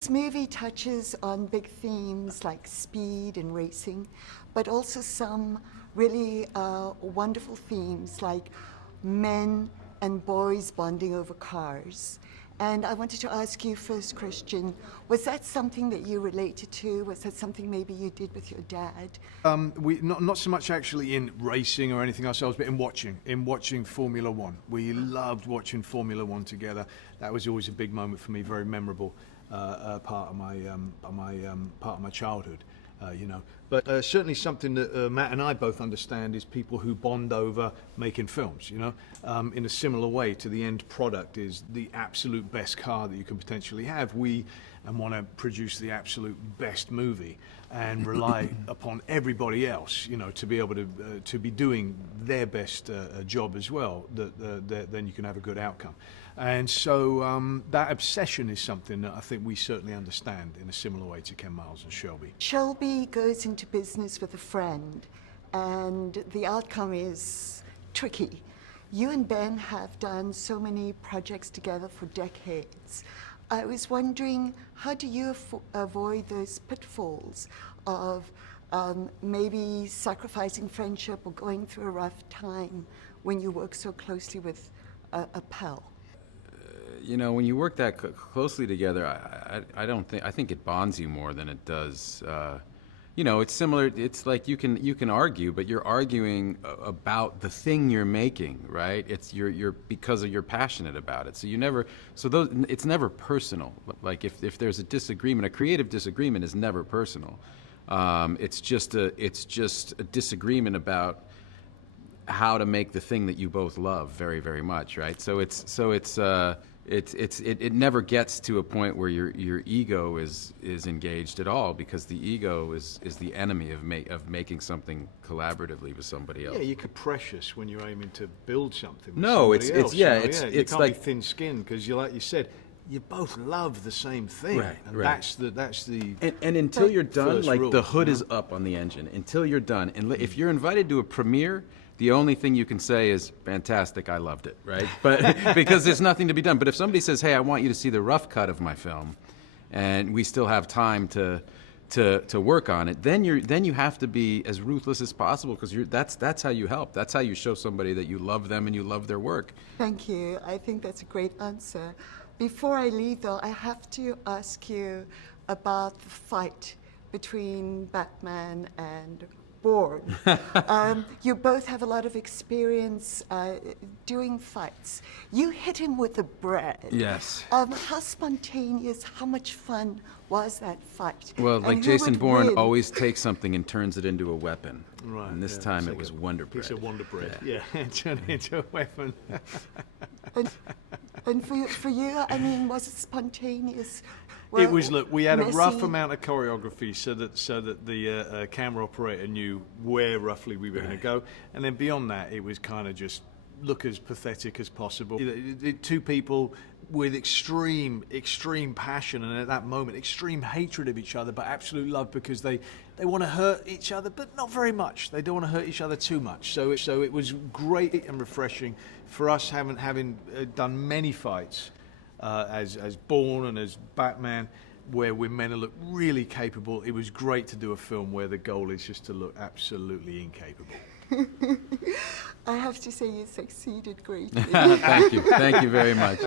This movie touches on big themes like speed and racing, but also some really wonderful themes like men and boys bonding over cars. And I wanted to ask you first, Christian, was that something that you related to? Was that something maybe you did with your dad? We not so much actually in racing or anything ourselves, but in watching Formula One. We loved watching Formula One together. That was always a big moment for me, very memorable part of my childhood. But certainly something that Matt and I both understand is people who bond over making films, in a similar way to the end product is the absolute best car that you can potentially have. We want to produce the absolute best movie and rely upon everybody else, to be able to be doing their best job as well, then you can have a good outcome. And so that obsession is something that I think we certainly understand in a similar way to Ken Miles and Shelby. Shelby goes into business with a friend, and the outcome is tricky. You and Ben have done so many projects together for decades. I was wondering, how do you avoid those pitfalls of maybe sacrificing friendship or going through a rough time when you work so closely with a pal? When you work that closely together, I think it bonds you more than it does. It's similar. It's like you can argue, but you're arguing about the thing you're making, right? It's you're because you're passionate about it. It's never personal. Like if there's a disagreement, a creative disagreement is never personal. It's just a disagreement about how to make the thing that you both love very, very much, right? It never gets to a point where your ego is engaged at all, because the ego is the enemy of making something collaboratively with somebody else. Yeah, you're capricious when you're aiming to build something. With No, it's else, yeah, you it's can't like be thin-skinned because like you said, you both love the same thing, right, and right. that's the and until you're done, first like rule, the hood is up on the engine. Until you're done, and if you're invited to a premiere, the only thing you can say is, fantastic, I loved it, right? But because there's nothing to be done. But if somebody says, hey, I want you to see the rough cut of my film, and we still have time to work on it, then you have to be as ruthless as possible, because that's how you help. That's how you show somebody that you love them and you love their work. Thank you. I think that's a great answer. Before I leave, though, I have to ask you about the fight between Batman and Bourne. You both have a lot of experience doing fights. You hit him with the bread. Yes. How spontaneous, how much fun was that fight? Well, And like who Jason would Bourne win? always takes something and turns it into a weapon. right. And this yeah, time it's it like was a Wonder Bread. piece of Wonder Bread. Yeah, turn it into a weapon. And for you, I mean, was it spontaneous? It was. Look, we had a rough messy? amount of choreography so that the camera operator knew where roughly we were going to go, and then beyond that, it was kind of just look as pathetic as possible. Two people with extreme passion, and at that moment, extreme hatred of each other, but absolute love, because they want to hurt each other, but not very much. They don't want to hurt each other too much. So it was great and refreshing for us, having done many fights. As Bourne and as Batman, where we're meant to look really capable. It was great to do a film where the goal is just to look absolutely incapable. I have to say you succeeded greatly. Thank you very much.